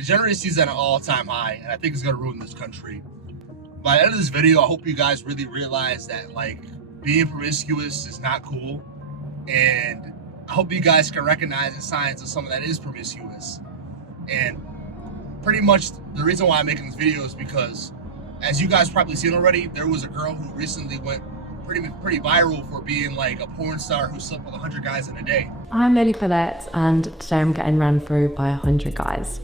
Degeneracy is at an all-time high, and I think it's gonna ruin this country. By the end of this video, I hope you guys really realize that like being promiscuous is not cool, and I hope you guys can recognize the signs of someone that is promiscuous. And pretty much the reason why I'm making this video is because, as you guys probably seen already, there was a girl who recently went pretty viral for being like a porn star who slept with 100 guys in a day. I'm Lily Paulette, and today I'm getting ran through by 100 guys.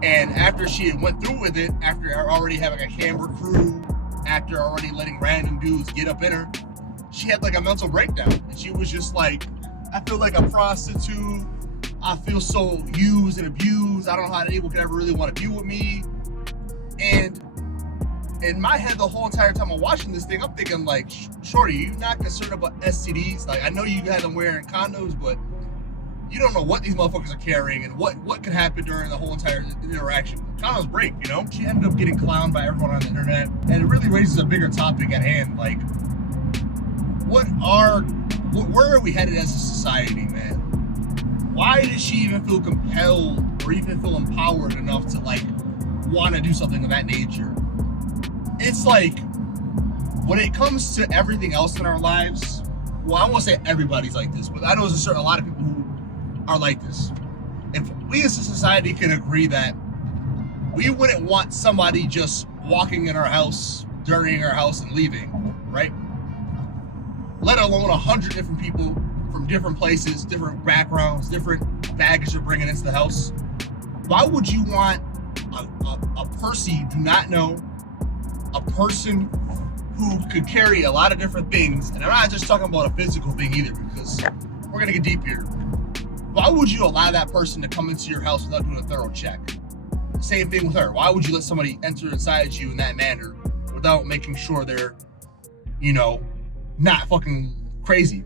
And after she went through with it, after already having a camera crew, after already letting random dudes get up in her, she had like a mental breakdown. And she was just like, I feel like a prostitute. I feel so used and abused. I don't know how anyone could ever really want to be with me. And in my head, the whole entire time I'm watching this thing, I'm thinking like, shorty, you not concerned about STDs? Like, I know you had them wearing condoms, but you don't know what these motherfuckers are carrying and what could happen during the whole entire interaction. Condoms break, you know? She ended up getting clowned by everyone on the internet. And it really raises a bigger topic at hand. Like, where are we headed as a society, man? Why does she even feel compelled or even feel empowered enough to like want to do something of that nature? It's like, when it comes to everything else in our lives, well, I won't say everybody's like this, but I know there's a lot of people who are like this. If we as a society can agree that we wouldn't want somebody just walking in our house, dirtying our house and leaving, right? Let alone 100 different people from different places, different backgrounds, different baggage they're bringing into the house. Why would you want a person you do not know, a person who could carry a lot of different things, and I'm not just talking about a physical thing either, because we're gonna get deep here. Why would you allow that person to come into your house without doing a thorough check? Same thing with her. Why would you let somebody enter inside you in that manner without making sure they're, you know, not fucking crazy?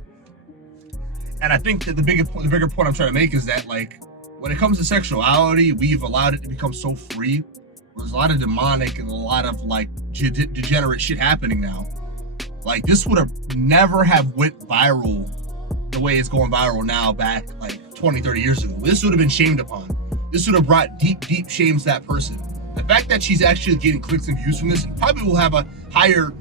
And I think that the bigger point I'm trying to make is that, like, when it comes to sexuality, we've allowed it to become so free. There's a lot of demonic and a lot of like degenerate shit happening now. Like, this would have never have went viral the way it's going viral now back like 20, 30 years ago. This would have been shamed upon. This would have brought deep shame to that person. The fact that she's actually getting clicks and views from this, and probably will have a higher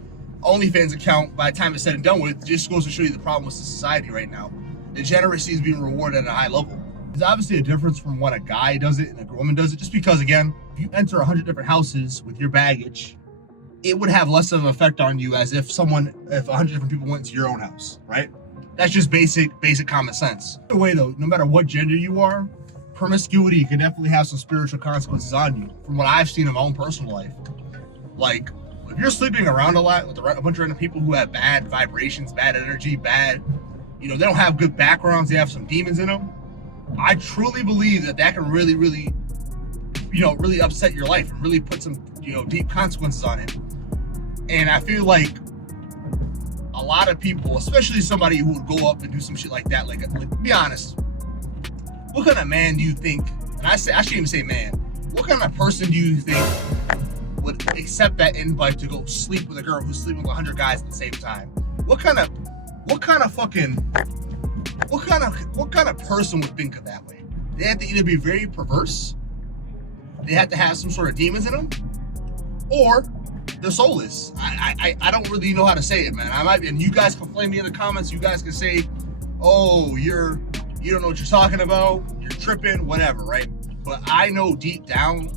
OnlyFans account by the time it's said and done with, just goes to show you the problem with society right now. Degeneracy is being rewarded at a high level. There's obviously a difference from when a guy does it and a woman does it, just because, again, if you enter 100 different houses with your baggage, it would have less of an effect on you as if 100 different people went to your own house, right? That's just basic common sense. Either way though, no matter what gender you are, promiscuity can definitely have some spiritual consequences on you, from what I've seen in my own personal life. Like, if you're sleeping around a lot with a bunch of random people who have bad vibrations, bad energy, you know, they don't have good backgrounds, they have some demons in them, I truly believe that can really, you know, really upset your life and really put some, you know, deep consequences on it. And I feel like a lot of people, especially somebody who would go up and do some shit like that, like be honest, what kind of man do you think, and I shouldn't even say man, what kind of person do you think would accept that invite to go sleep with a girl who's sleeping with 100 guys at the same time? What kind of person would think of that way? They have to either be very perverse, they have to have some sort of demons in them, or they're soulless. I don't really know how to say it, man. And you guys can flame me in the comments. You guys can say, oh, you don't know what you're talking about, you're tripping, whatever, right? But I know deep down,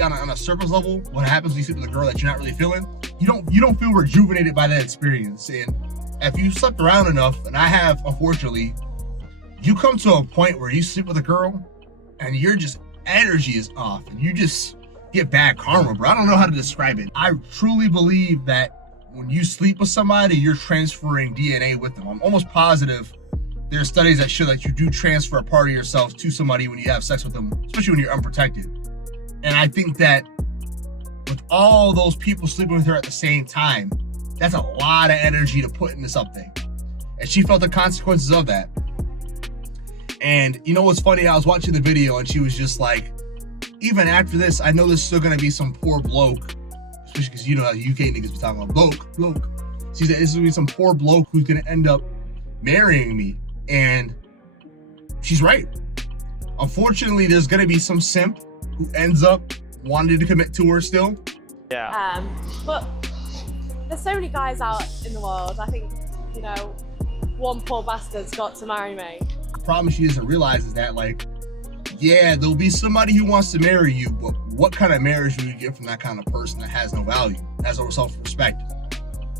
on a surface level, what happens when you sleep with a girl that you're not really feeling, you don't feel rejuvenated by that experience. And if you slept around enough, and I have, unfortunately, you come to a point where you sleep with a girl and your just energy is off and you just get bad karma, bro. I don't know how to describe it. I truly believe that when you sleep with somebody, you're transferring DNA with them. I'm almost positive there are studies that show that you do transfer a part of yourself to somebody when you have sex with them, especially when you're unprotected. And I think that with all those people sleeping with her at the same time, that's a lot of energy to put into something. And she felt the consequences of that. And you know what's funny? I was watching the video and she was just like, even after this, I know there's still gonna be some poor bloke, especially because you know how UK niggas be talking about bloke. She said, this will be some poor bloke who's gonna end up marrying me. And she's right. Unfortunately, there's gonna be some simp who ends up wanting to commit to her still. Yeah. But there's so many guys out in the world. I think, you know, one poor bastard's got to marry me. The problem she doesn't realize is that, like, yeah, there'll be somebody who wants to marry you, but what kind of marriage will you get from that kind of person that has no value, has no self-respect?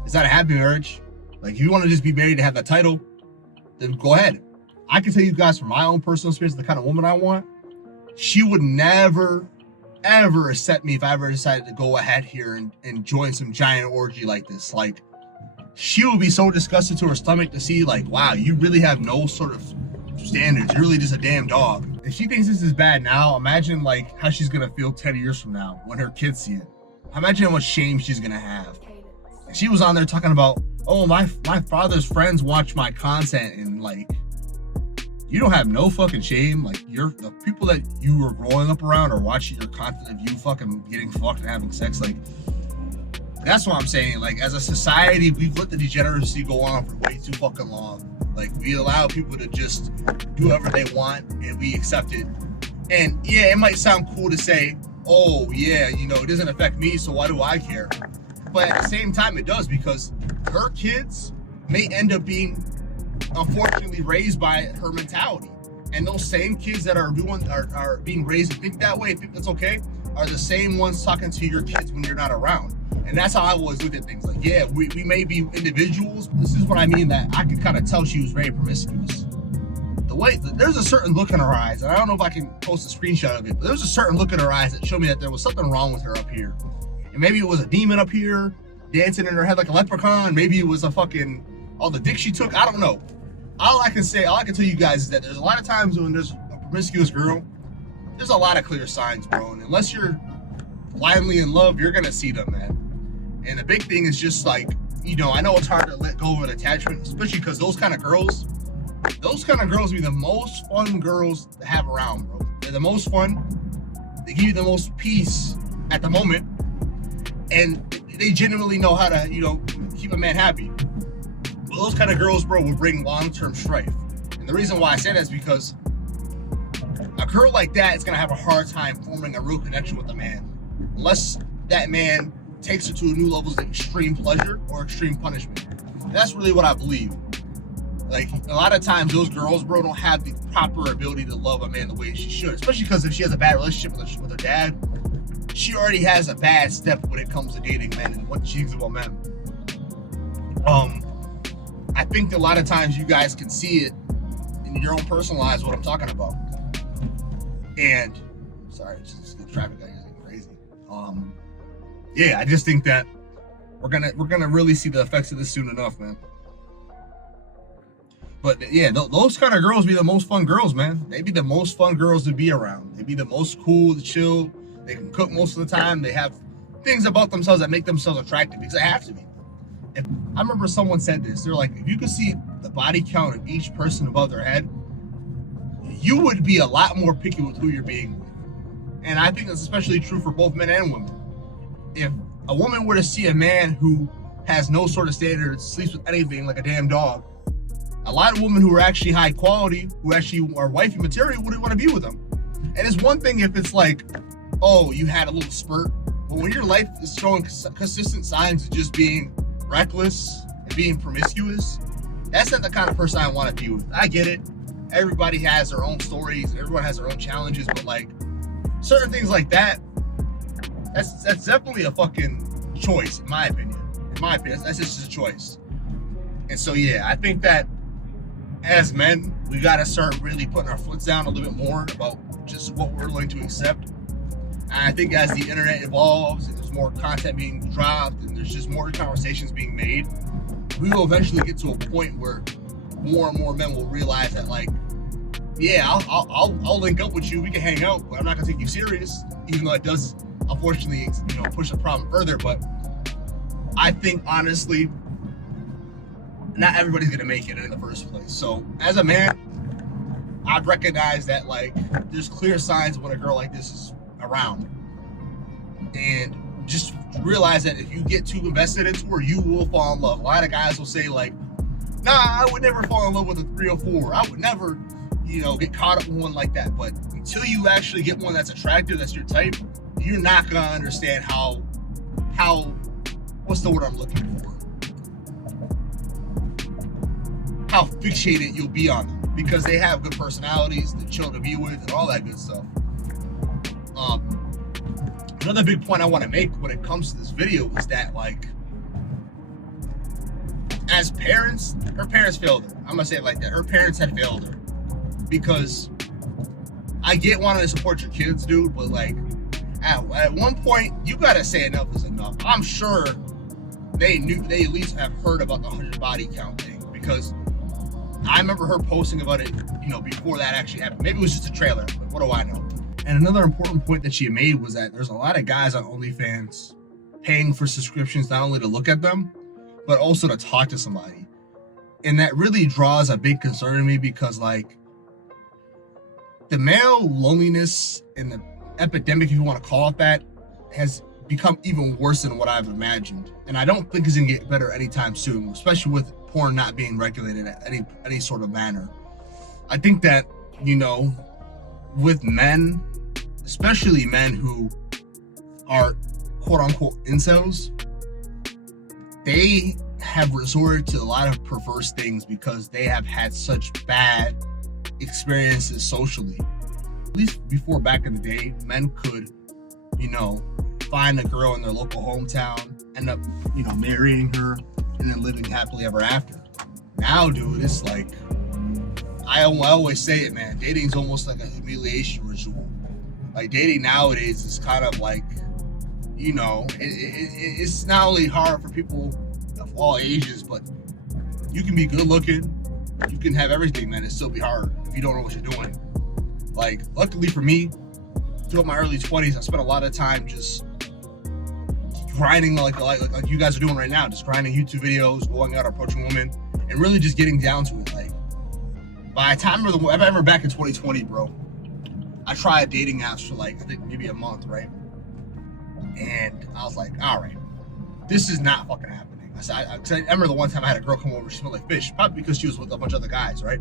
Is that a happy marriage? Like, if you want to just be married to have that title, then go ahead. I can tell you guys from my own personal experience, the kind of woman I want, she would never, ever accept me if I ever decided to go ahead here and join some giant orgy like this. Like, she would be so disgusted to her stomach to see, like, wow, you really have no sort of standards. You're really just a damn dog. If she thinks this is bad now, imagine, like, how she's gonna feel 10 years from now when her kids see it. Imagine how much shame she's gonna have. And she was on there talking about, oh, my father's friends watch my content, and, like, you don't have no fucking shame. Like, the people that you were growing up around are watching your content of you fucking getting fucked and having sex. Like, that's what I'm saying. Like, as a society, we've let the degeneracy go on for way too fucking long. Like, we allow people to just do whatever they want and we accept it. And yeah, it might sound cool to say, oh yeah, you know, it doesn't affect me, so why do I care? But at the same time, it does, because her kids may end up being, unfortunately, raised by her mentality. And those same kids that are being raised to think that way, think that's okay, are the same ones talking to your kids when you're not around. And that's how I always look at things. Like, yeah, we may be individuals. This is what I mean, that I could kind of tell she was very promiscuous. There's a certain look in her eyes, and I don't know if I can post a screenshot of it, but there's a certain look in her eyes that showed me that there was something wrong with her up here. And maybe it was a demon up here dancing in her head like a leprechaun. Maybe it was all the dick she took. I don't know. All I can tell you guys is that there's a lot of times when there's a promiscuous girl, there's a lot of clear signs, bro. And unless you're blindly in love, you're gonna see them, man. And the big thing is just, like, you know, I know it's hard to let go of an attachment, especially because those kind of girls be the most fun girls to have around, bro. They're the most fun. They give you the most peace at the moment, and they genuinely know how to, you know, keep a man happy. Well, those kind of girls, bro, will bring long-term strife. And the reason why I say that is because a girl like that is gonna have a hard time forming a real connection with a man, unless that man takes her to a new level of extreme pleasure or extreme punishment. And that's really what I believe. Like, a lot of times those girls, bro, don't have the proper ability to love a man the way she should, especially because if she has a bad relationship with her dad, she already has a bad step when it comes to dating men and what she thinks about men. I think that a lot of times you guys can see it in your own personal lives, what I'm talking about. And sorry, it's just the traffic is getting crazy. Yeah, I just think that we're gonna really see the effects of this soon enough, man. But yeah, those kind of girls be the most fun girls, man. They be the most fun girls to be around. They be the most cool, to chill. They can cook most of the time. They have things about themselves that make themselves attractive, because they have to be. I remember someone said this. They're like, if you could see the body count of each person above their head, you would be a lot more picky with who you're being with. And I think that's especially true for both men and women. If a woman were to see a man who has no sort of standards, sleeps with anything like a damn dog, a lot of women who are actually high quality, who actually are wifey material, wouldn't want to be with them. And it's one thing if it's like, oh, you had a little spurt, but when your life is showing consistent signs of just being reckless and being promiscuous, that's not the kind of person I want to be with. I get it. Everybody has their own stories. Everyone has their own challenges, but, like, certain things like that, that's definitely a fucking choice, in my opinion. In my opinion, that's just a choice. And so, yeah, I think that as men, we got to start really putting our foot down a little bit more about just what we're willing to accept. And I think as the internet evolves and there's more content being dropped and there's just more conversations being made, we will eventually get to a point where more and more men will realize that, like, yeah, I'll link up with you, we can hang out, but I'm not gonna take you serious, even though it does, unfortunately, you know, push the problem further. But I think, honestly, not everybody's gonna make it in the first place. So as a man, I'd recognize that, like, there's clear signs when a girl like this is around, and just realize that if you get too invested into her, you will fall in love. A lot of guys will say, like, nah, I would never fall in love with a 3 or 4. I would never, get caught up in one like that. But until you actually get one that's attractive, that's your type, you're not gonna understand how what's the word I'm looking for? How fixated you'll be on them, because they have good personalities, they're chill to be with, and all that good stuff. Another big point I want to make when it comes to this video is that, like, as parents, her parents failed her. I'm gonna say it like that. Her parents had failed her, because I get wanting to support your kids, dude, but like at one point you gotta say enough is enough. I'm sure they at least have heard about the 100 body count thing, because I remember her posting about it, before that actually happened. Maybe it was just a trailer, but what do I know? And another important point that she made was that there's a lot of guys on OnlyFans paying for subscriptions not only to look at them, but also to talk to somebody. And that really draws a big concern to me, because like the male loneliness and the epidemic, if you want to call it that, has become even worse than what I've imagined. And I don't think it's gonna get better anytime soon, especially with porn not being regulated at any sort of manner. I think that, with men, especially men who are quote unquote incels, they have resorted to a lot of perverse things because they have had such bad experiences socially. At least before, back in the day, men could, find a girl in their local hometown, end up, marrying her, and then living happily ever after. Now, dude, it's like, I always say it, man, dating's almost like a humiliation ritual. Like, dating nowadays is kind of like, it's not only hard for people of all ages, but you can be good looking, you can have everything, man, and still be hard if you don't know what you're doing. Like, luckily for me, throughout my early 20s, I spent a lot of time just grinding like you guys are doing right now, just grinding YouTube videos, going out, approaching women, and really just getting down to it. Like, by the time I remember back in 2020, bro, I tried dating apps for like, I think maybe a month, right? And I was like, all right, this is not fucking happening. I remember the one time I had a girl come over, she smelled like fish, probably because she was with a bunch of other guys, right?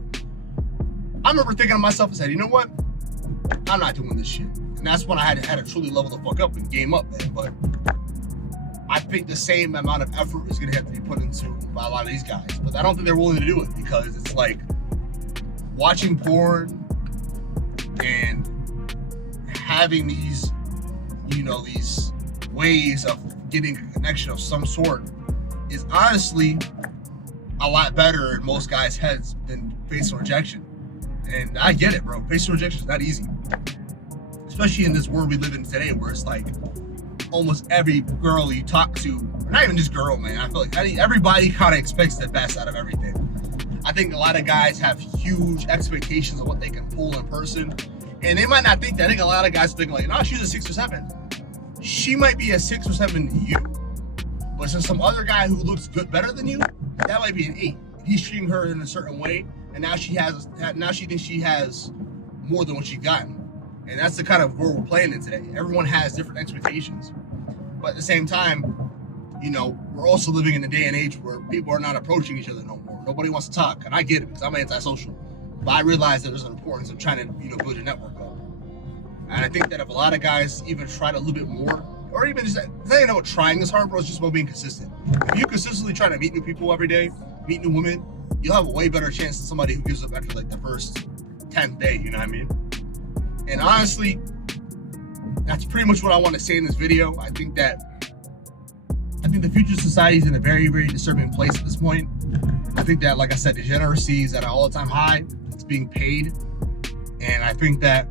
I remember thinking to myself, I said, you know what? I'm not doing this shit. And that's when I had to truly level the fuck up and game up, man. But I think the same amount of effort is gonna have to be put into by a lot of these guys. But I don't think they're willing to do it, because it's like watching porn and having these, these ways of getting a connection of some sort is honestly a lot better in most guys' heads than facing rejection. And I get it, bro. Facing rejection is not easy, especially in this world we live in today, where it's like almost every girl you talk to, or not even just girl, man, I feel like everybody kind of expects the best out of everything. I think a lot of guys have huge expectations of what they can pull in person, and they might not think that. I think a lot of guys think like, no, she's a 6 or 7. She might be a 6 or 7 to you, but since some other guy who looks better than you, that might be an 8. He's treating her in a certain way, and now she thinks she has more than what she's gotten. And that's the kind of world we're playing in today. Everyone has different expectations, but at the same time, we're also living in a day and age where people are not approaching each other no more. Nobody wants to talk, and I get it, because I'm antisocial. But I realize that there's an importance of trying to, build your network up. And I think that if a lot of guys even tried a little bit more, or even just, it's not even about trying this hard, bro, it's just about being consistent. If you consistently try to meet new people every day, meet new women, you'll have a way better chance than somebody who gives up after like the first 10th day, you know what I mean? And honestly, that's pretty much what I want to say in this video. I think the future of society is in a very, very disturbing place at this point. I think that, like I said, degeneracy is at an all-time high. It's being paid. And I think that,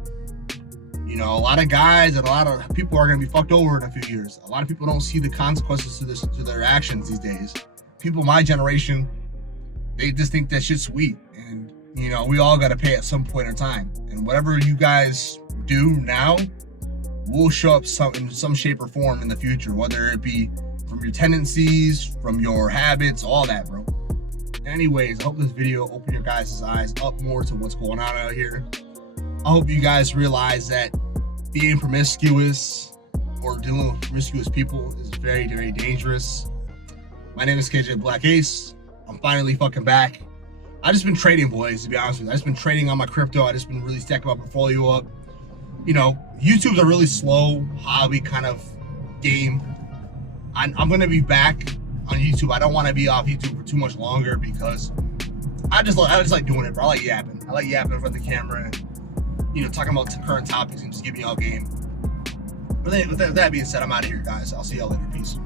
a lot of guys and a lot of people are going to be fucked over in a few years. A lot of people don't see the consequences to their actions these days. People my generation, they just think that shit's sweet. And, we all got to pay at some point in time. And whatever you guys do now will show up in some shape or form in the future, whether it be from your tendencies, from your habits, all that, bro. Anyways, I hope this video opened your guys' eyes up more to what's going on out here. I hope you guys realize that being promiscuous or dealing with promiscuous people is very, very dangerous. My name is KJTheBlackAce. I'm finally fucking back. I just been trading, boys, to be honest with you. I just been trading on my crypto. I just been really stacking my portfolio up. You know, YouTube's a really slow hobby kind of game. I'm gonna be back on YouTube. I don't want to be off YouTube for too much longer because I just like doing it, bro. I like yapping. I like yapping in front of the camera and, you know, talking about current topics and just giving y'all game. But with that being said, I'm out of here, guys. I'll see y'all later. Peace.